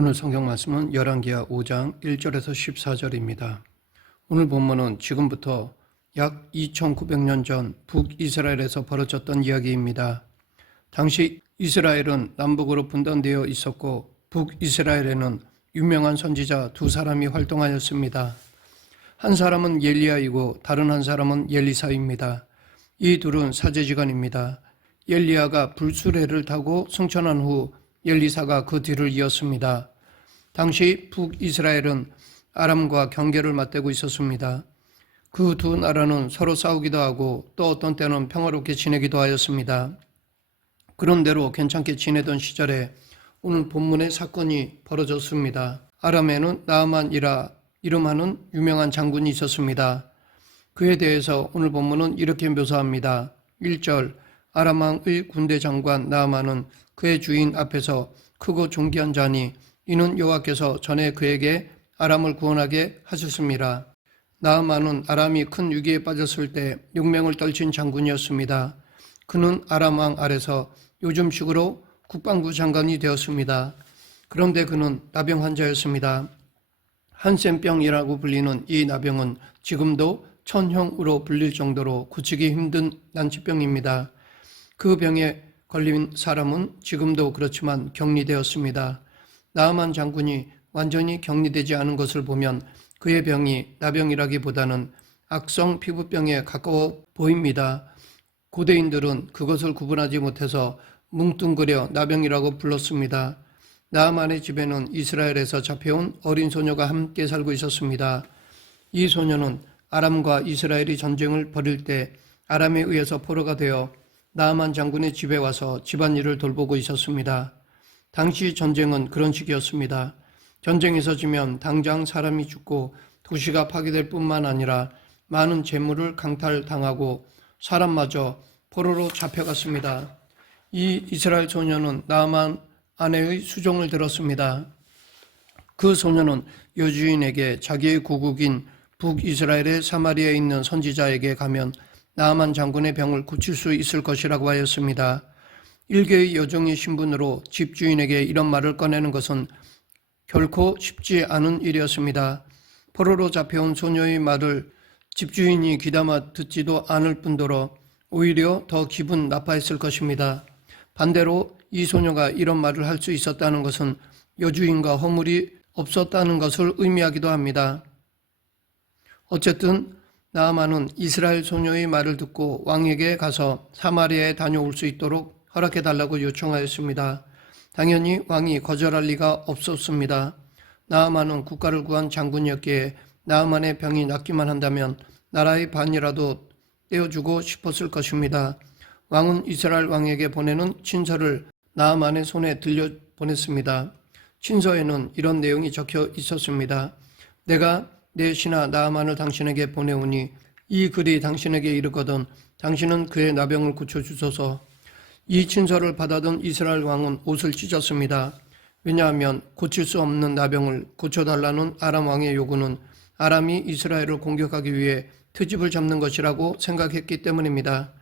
오늘 성경 말씀은 열왕기하 5장 1절에서 14절입니다. 오늘 본문은 지금부터 약 2900년 전 북이스라엘에서 벌어졌던 이야기입니다. 당시 이스라엘은 남북으로 분단되어 있었고 북이스라엘에는 유명한 선지자 두 사람이 활동하였습니다. 한 사람은 엘리야이고 다른 한 사람은 엘리사입니다. 이 둘은 사제지간입니다. 엘리야가 불수레를 타고 승천한 후 엘리사가 그 뒤를 이었습니다. 당시 북이스라엘은 아람과 경계를 맞대고 있었습니다. 그 두 나라는 서로 싸우기도 하고 또 어떤 때는 평화롭게 지내기도 하였습니다. 그런대로 괜찮게 지내던 시절에 오늘 본문의 사건이 벌어졌습니다. 아람에는 나아만이라 이름하는 유명한 장군이 있었습니다. 그에 대해서 오늘 본문은 이렇게 묘사합니다. 1절 아람 왕의 군대 장관 나아만은 그의 주인 앞에서 크고 존귀한 자니 이는 여호와께서 전에 그에게 아람을 구원하게 하셨습니다. 나아만은 아람이 큰 위기에 빠졌을 때 용맹을 떨친 장군이었습니다. 그는 아람 왕 아래서 요즘식으로 국방부 장관이 되었습니다. 그런데 그는 나병 환자였습니다. 한센병이라고 불리는 이 나병은 지금도 천형으로 불릴 정도로 고치기 힘든 난치병입니다. 그 병에 걸린 사람은 지금도 그렇지만 격리되었습니다. 나아만 장군이 완전히 격리되지 않은 것을 보면 그의 병이 나병이라기보다는 악성 피부병에 가까워 보입니다. 고대인들은 그것을 구분하지 못해서 뭉뚱그려 나병이라고 불렀습니다. 나아만의 집에는 이스라엘에서 잡혀온 어린 소녀가 함께 살고 있었습니다. 이 소녀는 아람과 이스라엘이 전쟁을 벌일 때 아람에 의해서 포로가 되어 나아만 장군의 집에 와서 집안일을 돌보고 있었습니다. 당시 전쟁은 그런 식이었습니다. 전쟁에서 지면 당장 사람이 죽고 도시가 파괴될 뿐만 아니라 많은 재물을 강탈당하고 사람마저 포로로 잡혀갔습니다. 이 이스라엘 소녀는 나아만 아내의 수종을 들었습니다. 그 소녀는 여주인에게 자기의 고국인 북이스라엘의 사마리아에 있는 선지자에게 가면 나아만 장군의 병을 고칠 수 있을 것이라고 하였습니다. 일개의 여종의 신분으로 집주인에게 이런 말을 꺼내는 것은 결코 쉽지 않은 일이었습니다. 포로로 잡혀온 소녀의 말을 집주인이 귀담아 듣지도 않을 뿐더러 오히려 더 기분 나빠했을 것입니다. 반대로 이 소녀가 이런 말을 할 수 있었다는 것은 여주인과 허물이 없었다는 것을 의미하기도 합니다. 어쨌든 나아만은 이스라엘 소녀의 말을 듣고 왕에게 가서 사마리아에 다녀올 수 있도록 허락해달라고 요청하였습니다. 당연히 왕이 거절할 리가 없었습니다. 나아만은 국가를 구한 장군이었기에 나아만의 병이 낫기만 한다면 나라의 반이라도 떼어주고 싶었을 것입니다. 왕은 이스라엘 왕에게 보내는 친서를 나아만의 손에 들려보냈습니다. 친서에는 이런 내용이 적혀 있었습니다. 내가 내 신하 나아만을 당신에게 보내오니 이 글이 당신에게 이르거든 당신은 그의 나병을 고쳐주소서. 이 친서를 받아든 이스라엘 왕은 옷을 찢었습니다. 왜냐하면 고칠 수 없는 나병을 고쳐달라는 아람 왕의 요구는 아람이 이스라엘을 공격하기 위해 트집을 잡는 것이라고 생각했기 때문입니다.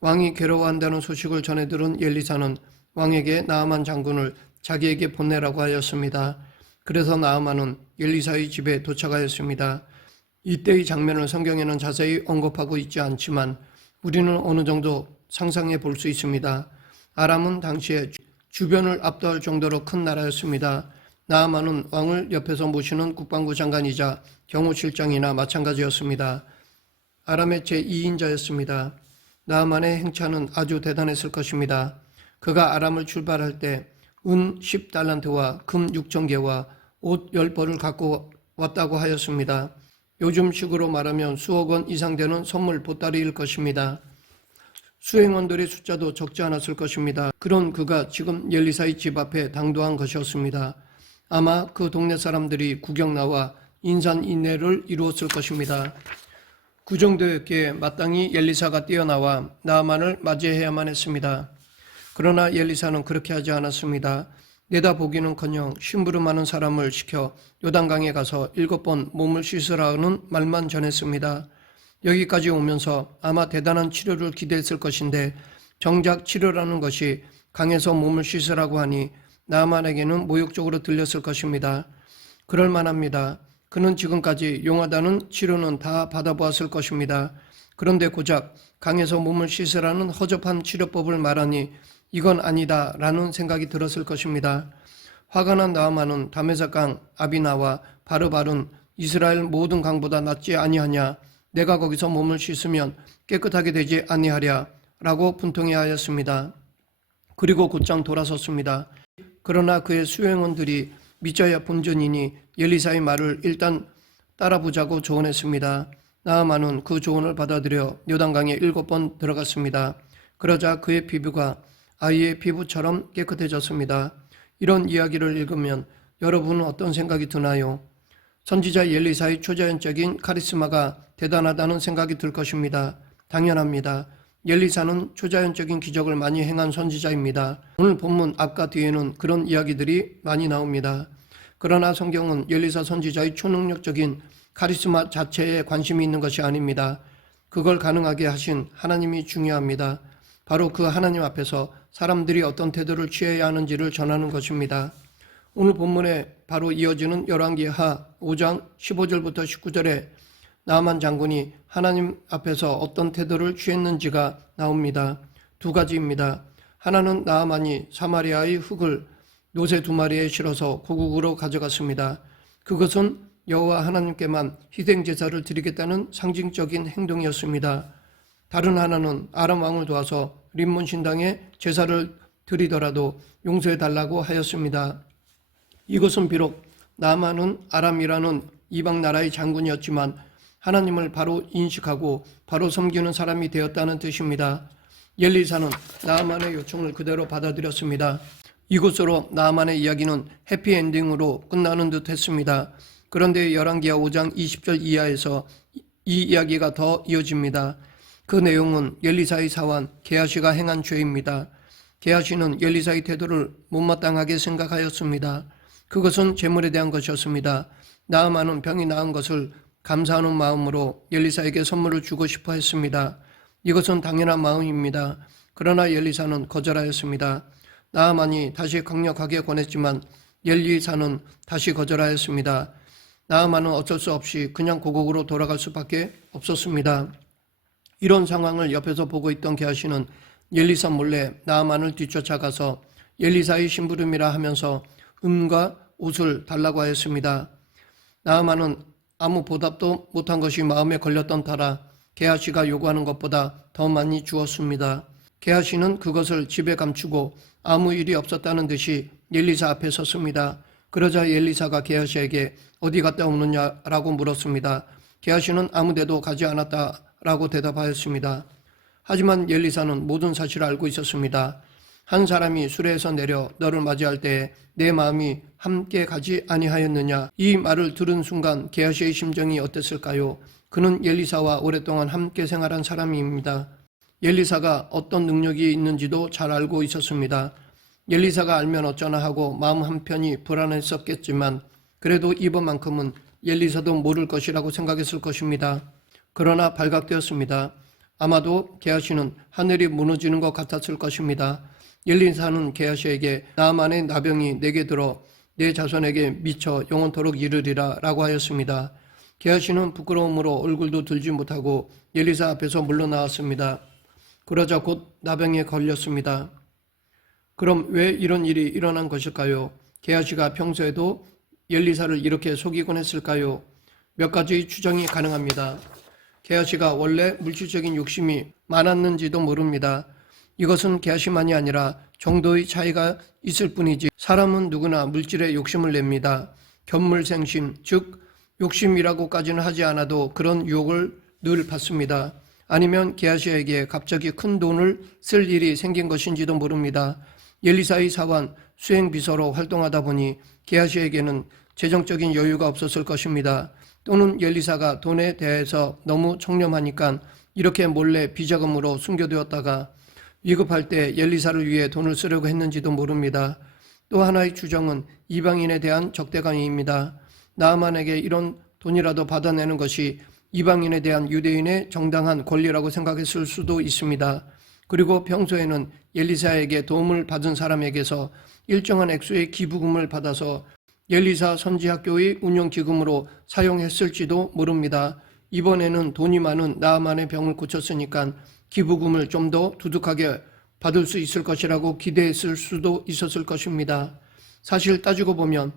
왕이 괴로워한다는 소식을 전해 들은 엘리사는 왕에게 나아만 장군을 자기에게 보내라고 하였습니다. 그래서 나아만은 엘리사의 집에 도착하였습니다. 이때의 장면을 성경에는 자세히 언급하고 있지 않지만 우리는 어느 정도 상상해 볼 수 있습니다. 아람은 당시에 주변을 압도할 정도로 큰 나라였습니다. 나아만은 왕을 옆에서 모시는 국방부 장관이자 경호실장이나 마찬가지였습니다. 아람의 제2인자였습니다. 나아만의 행차는 아주 대단했을 것입니다. 그가 아람을 출발할 때 은 10달란트와 금 6,000개와 옷 10벌을 갖고 왔다고 하였습니다. 요즘식으로 말하면 수억 원 이상 되는 선물 보따리일 것입니다. 수행원들의 숫자도 적지 않았을 것입니다. 그런 그가 지금 엘리사의 집 앞에 당도한 것이었습니다. 아마 그 동네 사람들이 구경 나와 인산인해를 이루었을 것입니다. 그 정도였기에 마땅히 엘리사가 뛰어나와 나아만을 맞이해야만 했습니다. 그러나 엘리사는 그렇게 하지 않았습니다. 내다보기는커녕 심부름하는 사람을 시켜 요단강에 가서 7번 몸을 씻으라는 말만 전했습니다. 여기까지 오면서 아마 대단한 치료를 기대했을 것인데 정작 치료라는 것이 강에서 몸을 씻으라고 하니 나아만에게는 모욕적으로 들렸을 것입니다. 그럴 만합니다. 그는 지금까지 용하다는 치료는 다 받아보았을 것입니다. 그런데 고작 강에서 몸을 씻으라는 허접한 치료법을 말하니 이건 아니다 라는 생각이 들었을 것입니다. 화가 난 나아만은 다메섹강 아비나와 바르발은 이스라엘 모든 강보다 낫지 아니하냐, 내가 거기서 몸을 씻으면 깨끗하게 되지 아니하랴 라고 분통해하였습니다. 그리고 곧장 돌아섰습니다. 그러나 그의 수행원들이 믿져야 본전이니 엘리사의 말을 일단 따라보자고 조언했습니다. 나아만은 그 조언을 받아들여 요단강에 7번 들어갔습니다. 그러자 그의 피부가 아이의 피부처럼 깨끗해졌습니다. 이런 이야기를 읽으면 여러분은 어떤 생각이 드나요? 선지자 엘리사의 초자연적인 카리스마가 대단하다는 생각이 들 것입니다. 당연합니다. 엘리사는 초자연적인 기적을 많이 행한 선지자입니다. 오늘 본문 앞과 뒤에는 그런 이야기들이 많이 나옵니다. 그러나 성경은 엘리사 선지자의 초능력적인 카리스마 자체에 관심이 있는 것이 아닙니다. 그걸 가능하게 하신 하나님이 중요합니다. 바로 그 하나님 앞에서 사람들이 어떤 태도를 취해야 하는지를 전하는 것입니다. 오늘 본문에 바로 이어지는 열왕기하 5장 15절부터 19절에 나아만 장군이 하나님 앞에서 어떤 태도를 취했는지가 나옵니다. 두 가지입니다. 하나는 나아만이 사마리아의 흙을 노새 2마리에 실어서 고국으로 가져갔습니다. 그것은 여호와 하나님께만 희생제사를 드리겠다는 상징적인 행동이었습니다. 다른 하나는 아람 왕을 도와서 림몬 신당에 제사를 드리더라도 용서해달라고 하였습니다. 이것은 비록 나아만은 아람이라는 이방 나라의 장군이었지만 하나님을 바로 인식하고 바로 섬기는 사람이 되었다는 뜻입니다. 엘리사는 나아만의 요청을 그대로 받아들였습니다. 이것으로 나아만의 이야기는 해피엔딩으로 끝나는 듯 했습니다. 그런데 열왕기하 5장 20절 이하에서 이 이야기가 더 이어집니다. 그 내용은 엘리사의 사환 게하시가 행한 죄입니다. 게하시는 엘리사의 태도를 못마땅하게 생각하였습니다. 그것은 재물에 대한 것이었습니다. 나아만은 병이 나은 것을 감사하는 마음으로 엘리사에게 선물을 주고 싶어 했습니다. 이것은 당연한 마음입니다. 그러나 엘리사는 거절하였습니다. 나아만이 다시 강력하게 권했지만 엘리사는 다시 거절하였습니다. 나아만은 어쩔 수 없이 그냥 고국으로 돌아갈 수밖에 없었습니다. 이런 상황을 옆에서 보고 있던 게하시는 엘리사 몰래 나아만을 뒤쫓아가서 엘리사의 심부름이라 하면서 은과 옷을 달라고 하였습니다. 나아만은 아무 보답도 못한 것이 마음에 걸렸던 터라 게하시가 요구하는 것보다 더 많이 주었습니다. 게하시는 그것을 집에 감추고 아무 일이 없었다는 듯이 엘리사 앞에 섰습니다. 그러자 엘리사가 게하시에게 어디 갔다 오느냐라고 물었습니다. 게하시는 아무 데도 가지 않았다라고 대답하였습니다. 하지만 엘리사는 모든 사실을 알고 있었습니다. 한 사람이 수레에서 내려 너를 맞이할 때에 내 마음이 함께 가지 아니하였느냐. 이 말을 들은 순간 게하시의 심정이 어땠을까요? 그는 엘리사와 오랫동안 함께 생활한 사람입니다. 엘리사가 어떤 능력이 있는지도 잘 알고 있었습니다. 엘리사가 알면 어쩌나 하고 마음 한편이 불안했었겠지만 그래도 이번만큼은 엘리사도 모를 것이라고 생각했을 것입니다. 그러나 발각되었습니다. 아마도 게하시는 하늘이 무너지는 것 같았을 것입니다. 엘리사는 게하시에게 나아만의 나병이 내게 들어 내 자손에게 미쳐 영원토록 이르리라 라고 하였습니다. 게하시는 부끄러움으로 얼굴도 들지 못하고 엘리사 앞에서 물러나왔습니다. 그러자 곧 나병에 걸렸습니다. 그럼 왜 이런 일이 일어난 것일까요? 게하시가 평소에도 엘리사를 이렇게 속이곤 했을까요? 몇 가지 추정이 가능합니다. 게하시가 원래 물질적인 욕심이 많았는지도 모릅니다. 이것은 게하시만이 아니라 정도의 차이가 있을 뿐이지 사람은 누구나 물질에 욕심을 냅니다. 견물생심, 즉 욕심이라고까지는 하지 않아도 그런 유혹을 늘 받습니다. 아니면 게하시에게 갑자기 큰 돈을 쓸 일이 생긴 것인지도 모릅니다. 엘리사의 사환 수행비서로 활동하다 보니 게하시에게는 재정적인 여유가 없었을 것입니다. 또는 엘리사가 돈에 대해서 너무 청렴하니까 이렇게 몰래 비자금으로 숨겨두었다가 위급할 때 엘리사를 위해 돈을 쓰려고 했는지도 모릅니다. 또 하나의 추정은 이방인에 대한 적대감입니다. 나아만에게 이런 돈이라도 받아내는 것이 이방인에 대한 유대인의 정당한 권리라고 생각했을 수도 있습니다. 그리고 평소에는 엘리사에게 도움을 받은 사람에게서 일정한 액수의 기부금을 받아서 엘리사 선지학교의 운영기금으로 사용했을지도 모릅니다. 이번에는 돈이 많은 나아만의 병을 고쳤으니까 기부금을 좀 더 두둑하게 받을 수 있을 것이라고 기대했을 수도 있었을 것입니다. 사실 따지고 보면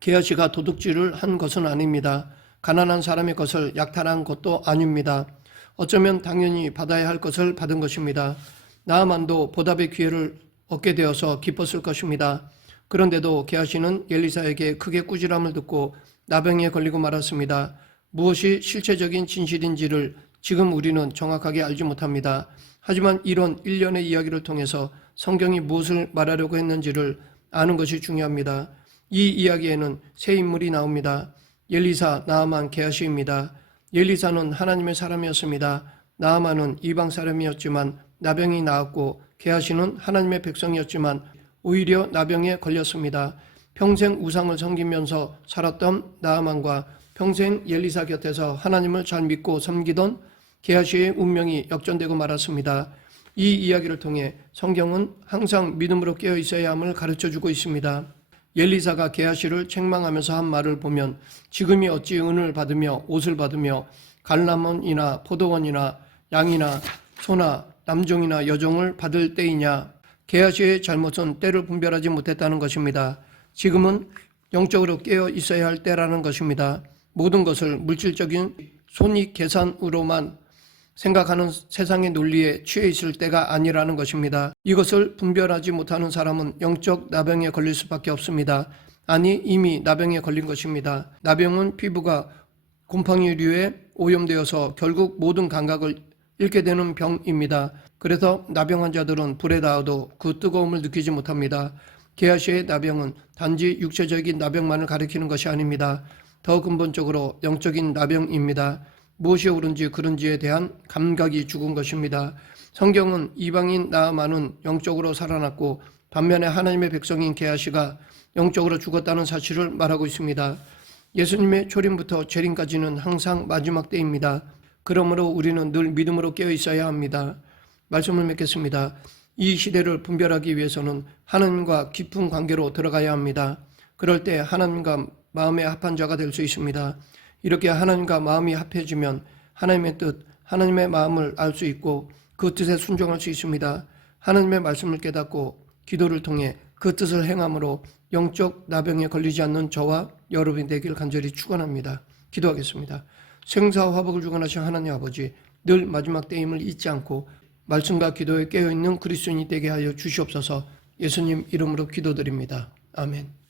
게하시가 도둑질을 한 것은 아닙니다. 가난한 사람의 것을 약탈한 것도 아닙니다. 어쩌면 당연히 받아야 할 것을 받은 것입니다. 나아만도 보답의 기회를 얻게 되어서 기뻤을 것입니다. 그런데도 게하시는 엘리사에게 크게 꾸지람을 듣고 나병에 걸리고 말았습니다. 무엇이 실체적인 진실인지를 지금 우리는 정확하게 알지 못합니다. 하지만 이런 일련의 이야기를 통해서 성경이 무엇을 말하려고 했는지를 아는 것이 중요합니다. 이 이야기에는 세 인물이 나옵니다. 엘리사, 나아만, 게하시입니다. 엘리사는 하나님의 사람이었습니다. 나아만은 이방 사람이었지만 나병이 나았고 게하시는 하나님의 백성이었지만 오히려 나병에 걸렸습니다. 평생 우상을 섬기면서 살았던 나아만과 평생 엘리사 곁에서 하나님을 잘 믿고 섬기던 게하시의 운명이 역전되고 말았습니다. 이 이야기를 통해 성경은 항상 믿음으로 깨어 있어야 함을 가르쳐주고 있습니다. 엘리사가 게하시를 책망하면서 한 말을 보면 지금이 어찌 은을 받으며 옷을 받으며 갈람원이나 포도원이나 양이나 소나 남종이나 여종을 받을 때이냐. 게하시의 잘못은 때를 분별하지 못했다는 것입니다. 지금은 영적으로 깨어 있어야 할 때라는 것입니다. 모든 것을 물질적인 손익 계산으로만 생각하는 세상의 논리에 취해 있을 때가 아니라는 것입니다. 이것을 분별하지 못하는 사람은 영적 나병에 걸릴 수밖에 없습니다. 아니 이미 나병에 걸린 것입니다. 나병은 피부가 곰팡이류에 오염되어서 결국 모든 감각을 잃게 되는 병입니다. 그래서 나병 환자들은 불에 닿아도 그 뜨거움을 느끼지 못합니다. 게하시의 나병은 단지 육체적인 나병만을 가리키는 것이 아닙니다. 더 근본적으로 영적인 나병입니다. 무엇이 옳은지 그른지에 대한 감각이 죽은 것입니다. 성경은 이방인 나아만은 영적으로 살아났고 반면에 하나님의 백성인 게하시가 영적으로 죽었다는 사실을 말하고 있습니다. 예수님의 초림부터 재림까지는 항상 마지막 때입니다. 그러므로 우리는 늘 믿음으로 깨어 있어야 합니다. 말씀을 맺겠습니다. 이 시대를 분별하기 위해서는 하나님과 깊은 관계로 들어가야 합니다. 그럴 때 하나님과 마음에 합한 자가 될 수 있습니다. 이렇게 하나님과 마음이 합해지면 하나님의 뜻, 하나님의 마음을 알 수 있고 그 뜻에 순종할 수 있습니다. 하나님의 말씀을 깨닫고 기도를 통해 그 뜻을 행함으로 영적 나병에 걸리지 않는 저와 여러분이 되길 간절히 축원합니다. 기도하겠습니다. 생사와 화복을 주관하신 하나님 아버지, 늘 마지막 때임을 잊지 않고 말씀과 기도에 깨어있는 그리스도인이 되게 하여 주시옵소서. 예수님 이름으로 기도드립니다. 아멘.